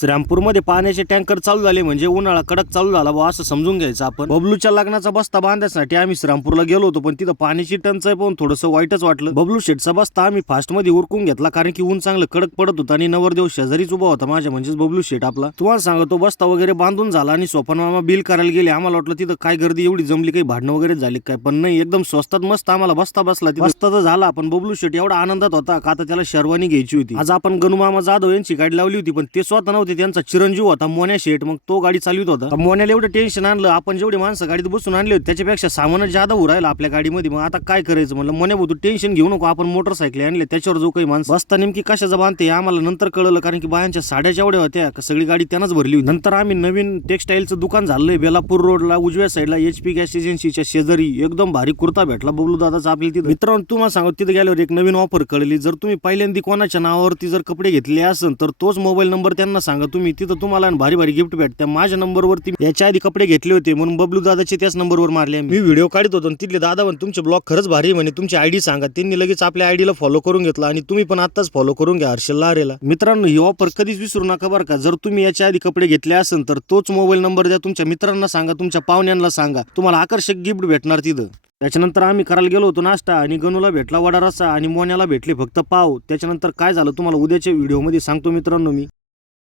श्रामपूरमध्ये पाण्याचे टँकर चालू झाले म्हणजे उन्हाळा कडक चालू झाला बा असं समजून घ्यायचं आपण. बबलूच्या लग्नाचा बस्ता बांधण्यासाठी आम्ही श्रामपूरला गेलो होतो पण तिथं पाण्याची टंचाई पाहून थोडंसं वाईटच वाटलं. बबलू शेटचा बस्ता आम्ही फास्टमध्ये उरकून घेतला कारण की ऊन चांगलं कडक पडत होता आणि नवरदेव शेजारीच उभा होता माझ्या म्हणजेच बबलू शेट आपला. तुम्हाला सांगतो बस्ता वगैरे बांधून झाला आणि स्वपन मामा बिल करायला गेले. आम्हाला वाटलं तिथं काय गर्दी एवढी जमली काही भांडणं वगैरे झाली काय? पण नाही एकदम स्वस्तात मस्त आम्हाला बस्ता बसला. बस्ता तर झाला पण बबलू शेट एवढा आनंदात होता का आता त्याला शर्वानी घ्यायची होती. आज आपण गणू मामा जाधव यांची गाडी लावली होती पण ते स्वतः नव्हते. त्यांचा चिरंजीव होता मोन्या शेट मग तो गाडी चालवित होता. मोन्याला एवढं टेन्शन आणलं आपण जेवढे माणसं गाडीत बसून आणले होते त्याच्यापेक्षा सामान जादा उरायला आपल्या गाडीमध्ये. मग आता काय करायचं म्हणलं? मोन्या भाऊ टेन्शन घेऊ नको आपण मोटरसायकल आणले त्याच्यावर जो काही माणसं. बसता नेमकी कशाचा बांधते आम्हाला नंतर कळलं कारण की बायांच्या साड्या जेवढ्या होत्या का सगळी गाडी त्यानंच भरली होती. नंतर आम्ही नवीन टेक्सटाईलचं दुकान झालंय बेलापूर रोडला उजव्या साईडला एच पी गॅस एजन्सीच्या शेजारी एकदम भारी कुर्ता भेटला बबलू दादाचा आपली तिथे. मित्रांनो तुम्हाला सांगतो तिथे गेल्यावर एक नवीन ऑफर कळली. जर तुम्ही पहिल्यांदा कोणाच्या नावावरती जर कपडे घेतले असेल तर तोच मोबाईल नंबर त्यांना सांगा. तुम्ही तिथं तुम्हाला भारी भारी गिफ्ट भेटत्या. माझ्या नंबरवरती याच्या आधी कपडे घेतले होते म्हणून बबलू दादाचे त्याच नंबरवर मारले. मी व्हिडिओ काढत होतो आणि तिथले दादा पण तुमचे ब्लॉग खरंच भारी म्हणे तुमची आयडी सांगा. त्यांनी लगेच आपल्या आयडीला फॉलो करून घेतला आणि तुम्ही पण आताच फॉलो करून घ्या हर्षल लारेला. मित्रांनो ही ऑफर कधीच विसरू नका बरं का. जर तुम्ही याच्या आधी कपडे घेतले असेल तर तोच मोबाईल नंबर द्या तुमच्या मित्रांना सांगा तुमच्या पाहुण्यांना सांगा. तुम्हाला आकर्षक गिफ्ट भेटणार तिथं. त्याच्यानंतर आम्ही करायला गेलो होतो नाश्ता आणि गणूला भेटला वडा रस्सा आणि मोन्याला भेटले फक्त पाव. त्याच्यानंतर काय झालं तुम्हाला उद्याच्या व्हिडिओमध्ये सांगतो मित्रांनो मी.